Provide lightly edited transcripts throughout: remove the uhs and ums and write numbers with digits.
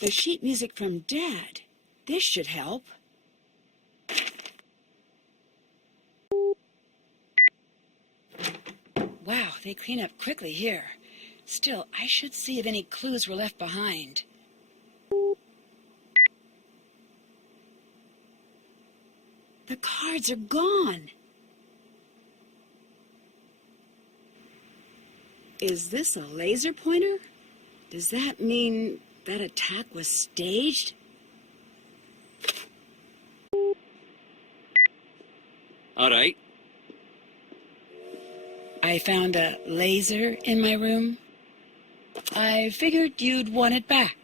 The sheet music from Dad. This should help. Wow, they clean up quickly here. Still, I should see if any clues were left behind. The cards are gone. Is this a laser pointer? Does that mean that attack was staged? All right. I found a laser in my room. I figured you'd want it back.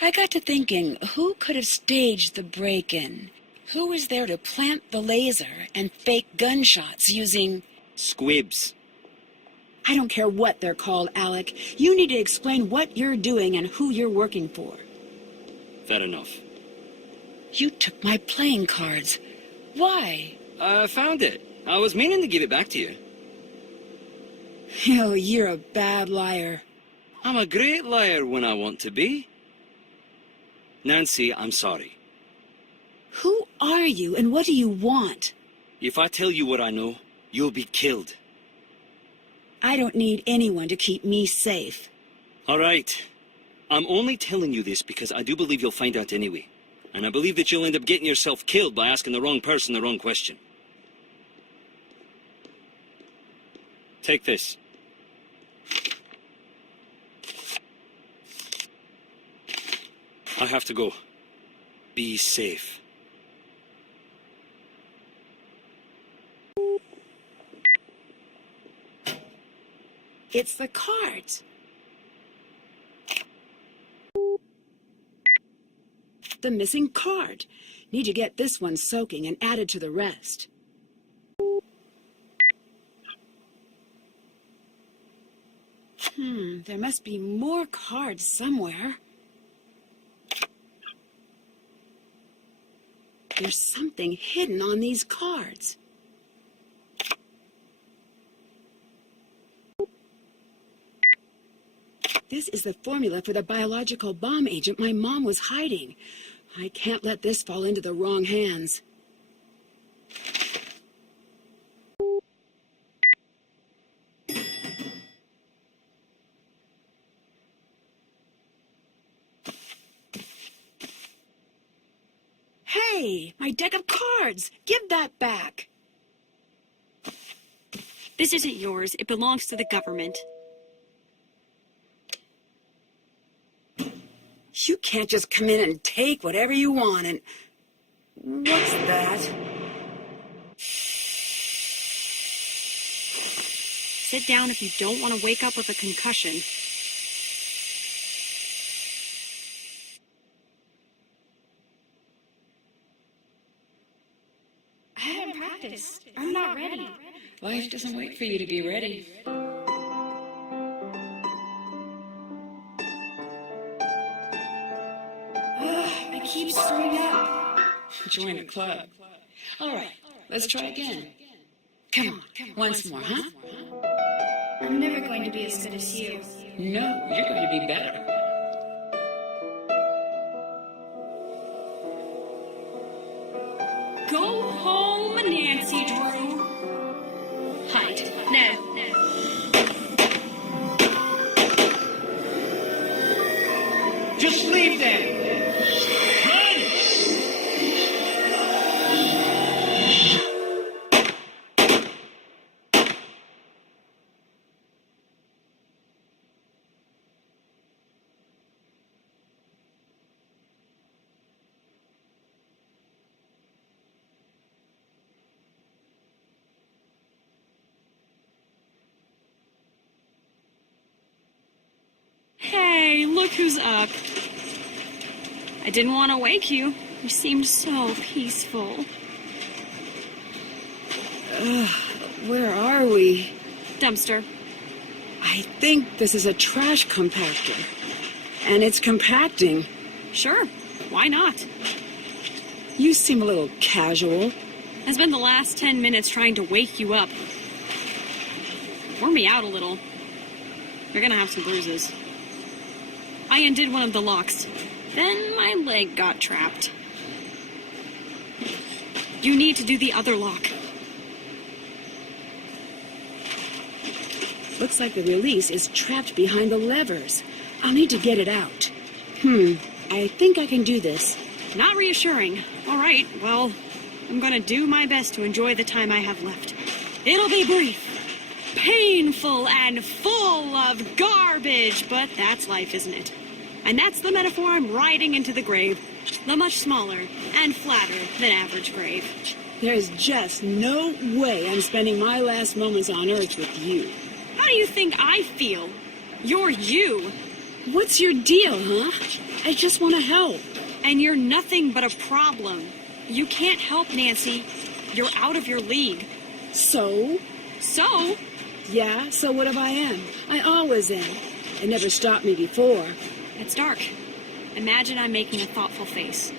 I got to thinking, who could have staged the break-in? Who was there to plant the laser and fake gunshots using... Squibs. I don't care what they're called, Alec. You need to explain what you're doing and who you're working for. Fair enough. You took my playing cards. Why? I found it. I was meaning to give it back to you. Oh, you're a bad liar. I'm a great liar when I want to be. Nancy, I'm sorry. Who are you and what do you want? If I tell you what I know, you'll be killed. I don't need anyone to keep me safe. All right. I'm only telling you this because I do believe you'll find out anyway. And I believe that you'll end up getting yourself killed by asking the wrong person the wrong question. Take this. I have to go. Be safe. It's the cards. The missing card. Need to get this one soaking and added to the rest. There must be more cards somewhere. There's something hidden on these cards. This is the formula for the biological bomb agent my mom was hiding. I can't let this fall into the wrong hands. Hey, my deck of cards! Give that back! This isn't yours. It belongs to the government. You can't just come in and take whatever you want and... What's that? Sit down if you don't want to wake up with a concussion. I haven't practiced. I'm not ready. Life doesn't wait for you to be ready. I keep screwing up. Join a club. All right, let's try again. Come on, once more, huh? I'm never going to be as good as you. No, you're going to be better. Go home, Nancy Drew. Hide. No. Just leave them! Run! Hey, look who's up. I didn't want to wake you. You seemed so peaceful. Where are we? Dumpster. I think this is a trash compactor. And it's compacting. Sure. Why not? You seem a little casual. I spent the last 10 minutes trying to wake you up. Wore me out a little. You're gonna have some bruises. I undid one of the locks. Then my leg got trapped. You need to do the other lock. Looks like the release is trapped behind the levers. I'll need to get it out. I think I can do this. Not reassuring. All right, well, I'm gonna do my best to enjoy the time I have left. It'll be brief, painful, and full of garbage, but that's life, isn't it? And that's the metaphor I'm riding into the grave. The much smaller and flatter than average grave. There's just no way I'm spending my last moments on Earth with you. How do you think I feel? You're you. What's your deal, huh? I just want to help. And you're nothing but a problem. You can't help, Nancy. You're out of your league. So? So? Yeah, so what if I am? I always am. It never stopped me before. It's dark. Imagine I'm making a thoughtful face.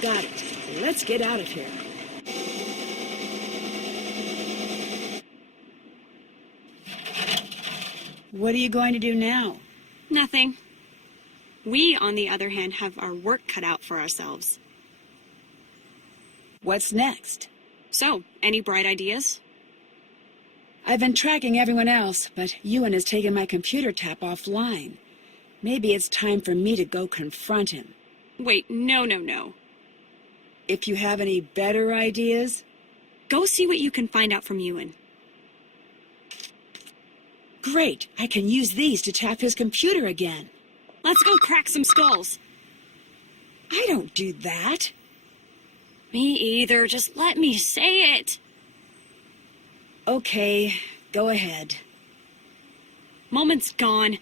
Got it. Let's get out of here. What are you going to do now? Nothing. We, on the other hand, have our work cut out for ourselves. What's next? So, any bright ideas? I've been tracking everyone else, but Ewan has taken my computer tap offline. Maybe it's time for me to go confront him. Wait, no. If you have any better ideas? Go see what you can find out from Ewan. Great, I can use these to tap his computer again. Let's go crack some skulls. I don't do that. Me either. Just let me say it. Okay, go ahead. Moment's gone.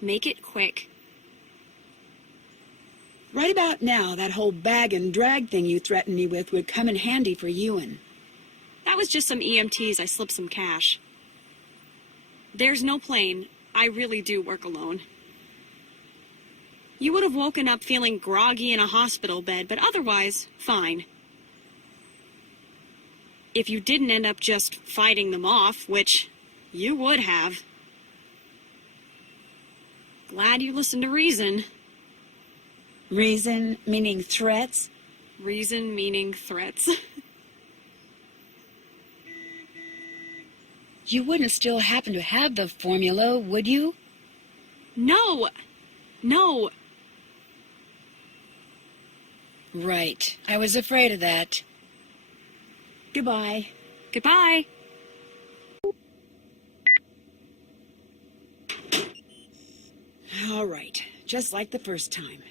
Make it quick. Right about now, that whole bag and drag thing you threatened me with would come in handy for Ewan. That was just some EMTs. I slipped some cash. There's no plane. I really do work alone. You would have woken up feeling groggy in a hospital bed, but otherwise, fine. If you didn't end up just fighting them off, which you would have. Glad you listened to reason. Reason meaning threats? Reason meaning threats. You wouldn't still happen to have the formula, would you? No! Right. I was afraid of that. Goodbye. Goodbye. All right. Just like the first time.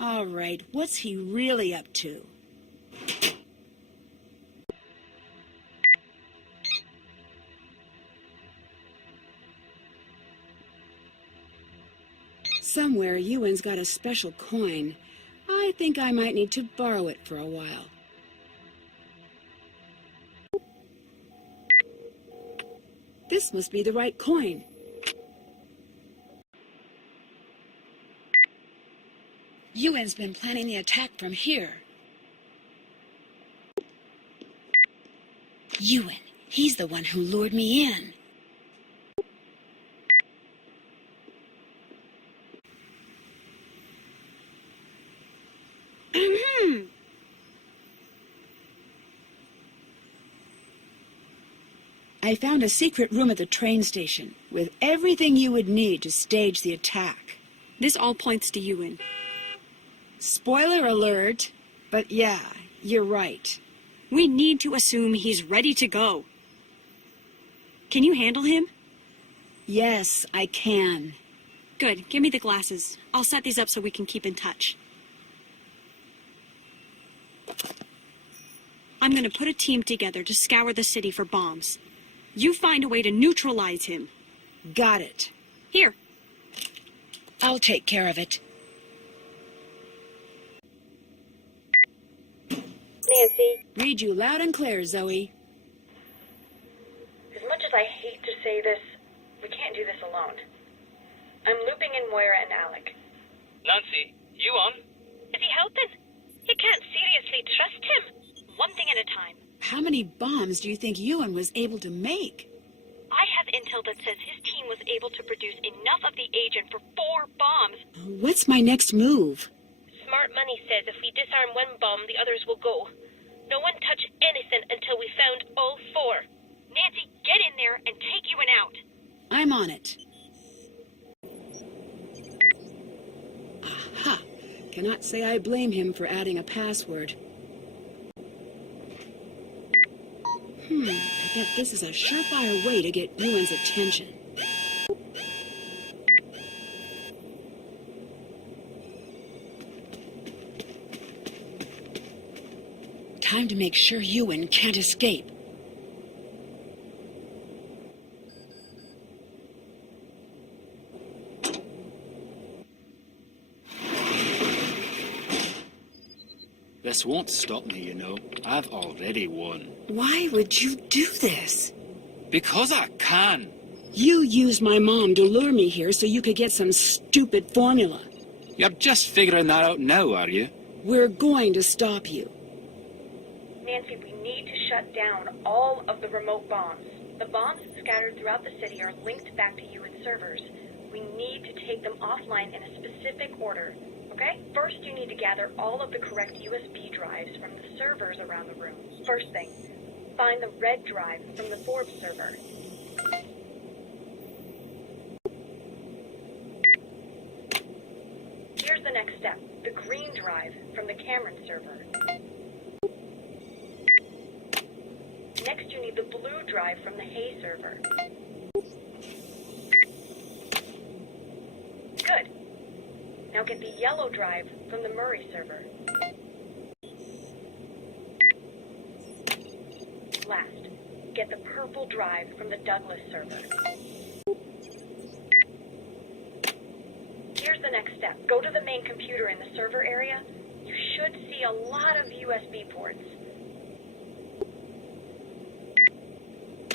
All right. What's he really up to? Somewhere, Ewan's got a special coin. I think I might need to borrow it for a while. This must be the right coin. Ewan's been planning the attack from here. Ewan, he's the one who lured me in. I found a secret room at the train station with everything you would need to stage the attack. This all points to Ewan. Spoiler alert, but yeah, you're right. We need to assume he's ready to go. Can you handle him? Yes, I can. Good. Give me the glasses. I'll set these up so we can keep in touch. I'm gonna put a team together to scour the city for bombs. You find a way to neutralize him. Got it. Here. I'll take care of it. Nancy, Read you loud and clear, Zoe. as much as I hate to say this, we can't do this alone. I'm looping in Moira and Alec. Nancy, you on? Is he helping? You can't seriously trust him. One thing at a time. How many bombs do you think Ewan was able to make? I have intel that says his team was able to produce enough of the agent for 4 bombs. What's my next move? Smart money says if we disarm one bomb, the others will go. No one touch anything until we found all 4. Nancy, get in there and take Ewan out. I'm on it. Aha! Cannot say I blame him for adding a password. I bet this is a surefire way to get Ewan's attention. Time to make sure Ewan can't escape. This won't stop me, you know. I've already won. Why would you do this? Because I can. You used my mom to lure me here so you could get some stupid formula. You're just figuring that out now, are you? We're going to stop you. Nancy, we need to shut down all of the remote bombs. The bombs scattered throughout the city are linked back to UN servers. We need to take them offline in a specific order. Okay? First, you need to gather all of the correct USB drives from the servers around the room. First thing, find the red drive from the Forbes server. Here's the next step, the green drive from the Cameron server. Next, you need the blue drive from the Hay server. Good. Now get the yellow drive from the Murray server. Last, get the purple drive from the Douglas server. Here's the next step. Go to the main computer in the server area. You should see a lot of USB ports.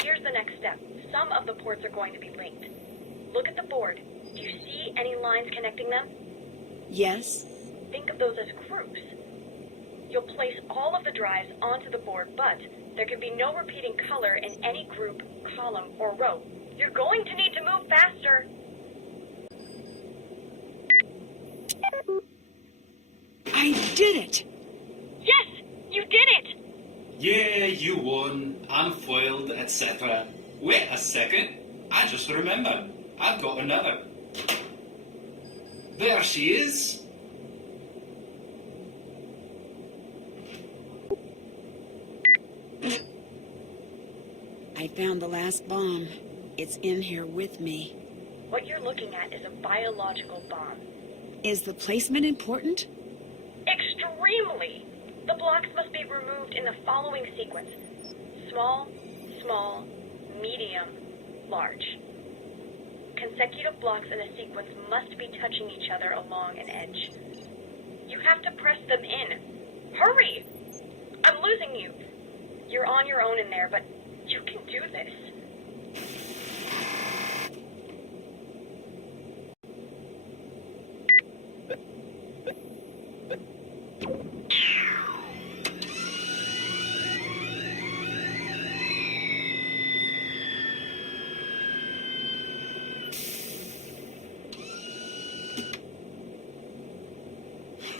Here's the next step. Some of the ports are going to be linked. Look at the board. Do you see any lines connecting them? Yes? Think of those as groups. You'll place all of the drives onto the board, but there can be no repeating color in any group, column, or row. You're going to need to move faster. I did it! Yes, you did it! Yeah, you won. I'm foiled, etc. Wait a second. I just remembered. I've got another. There she is. I found the last bomb. It's in here with me. What you're looking at is a biological bomb. Is the placement important? Extremely! The blocks must be removed in the following sequence. Small, small, medium, large. Consecutive blocks in a sequence must be touching each other along an edge. You have to press them in. Hurry! I'm losing you. You're on your own in there, but you can do this.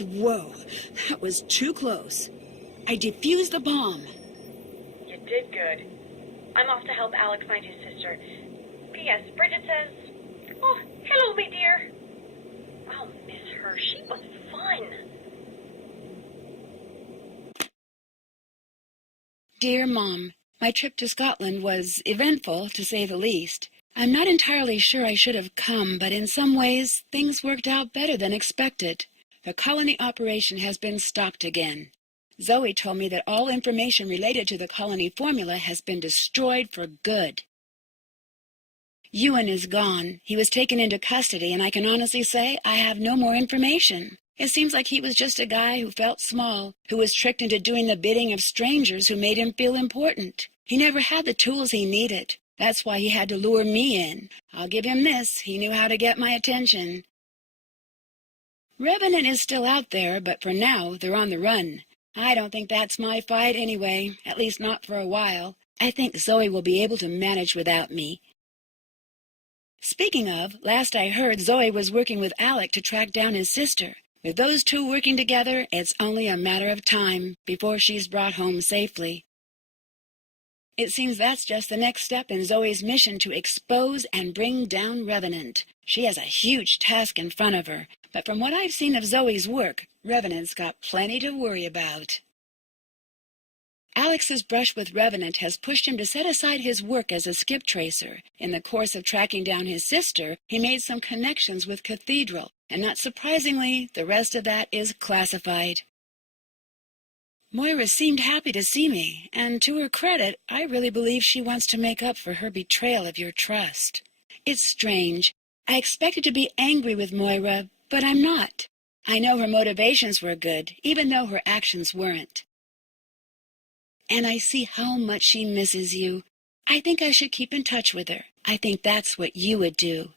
Whoa, that was too close. I defused the bomb. You did good. I'm off to help Alec find his sister. P.S. Bridget says, "Oh, hello, me dear." I'll miss her. She was fun. Dear Mom, my trip to Scotland was eventful, to say the least. I'm not entirely sure I should have come, but in some ways, things worked out better than expected. The colony operation has been stopped again. Zoe told me that all information related to the colony formula has been destroyed for good. Ewan is gone. He was taken into custody, and I can honestly say I have no more information. It seems like he was just a guy who felt small, who was tricked into doing the bidding of strangers who made him feel important. He never had the tools he needed. That's why he had to lure me in. I'll give him this. He knew how to get my attention. Revenant is still out there, but for now, they're on the run. I don't think that's my fight anyway, at least not for a while. I think Zoe will be able to manage without me. Speaking of, last I heard Zoe was working with Alec to track down his sister. With those two working together, it's only a matter of time before she's brought home safely. It seems that's just the next step in Zoe's mission to expose and bring down Revenant. She has a huge task in front of her, but from what I've seen of Zoe's work, Revenant's got plenty to worry about. Alex's brush with Revenant has pushed him to set aside his work as a skip tracer. In the course of tracking down his sister, he made some connections with Cathedral, and not surprisingly, the rest of that is classified. Moira seemed happy to see me, and to her credit, I really believe she wants to make up for her betrayal of your trust. It's strange. I expected to be angry with Moira, but I'm not. I know her motivations were good, even though her actions weren't. And I see how much she misses you. I think I should keep in touch with her. I think that's what you would do.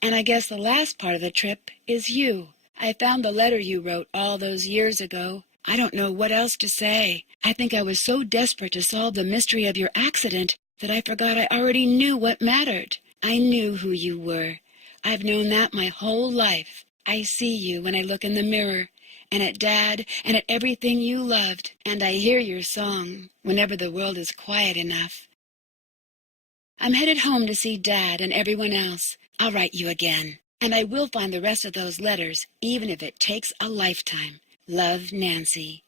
And I guess the last part of the trip is you. I found the letter you wrote all those years ago. I don't know what else to say. I think I was so desperate to solve the mystery of your accident that I forgot I already knew what mattered. I knew who you were. I've known that my whole life. I see you when I look in the mirror, and at Dad, and at everything you loved, and I hear your song whenever the world is quiet enough. I'm headed home to see Dad and everyone else. I'll write you again, and I will find the rest of those letters, even if it takes a lifetime. Love, Nancy.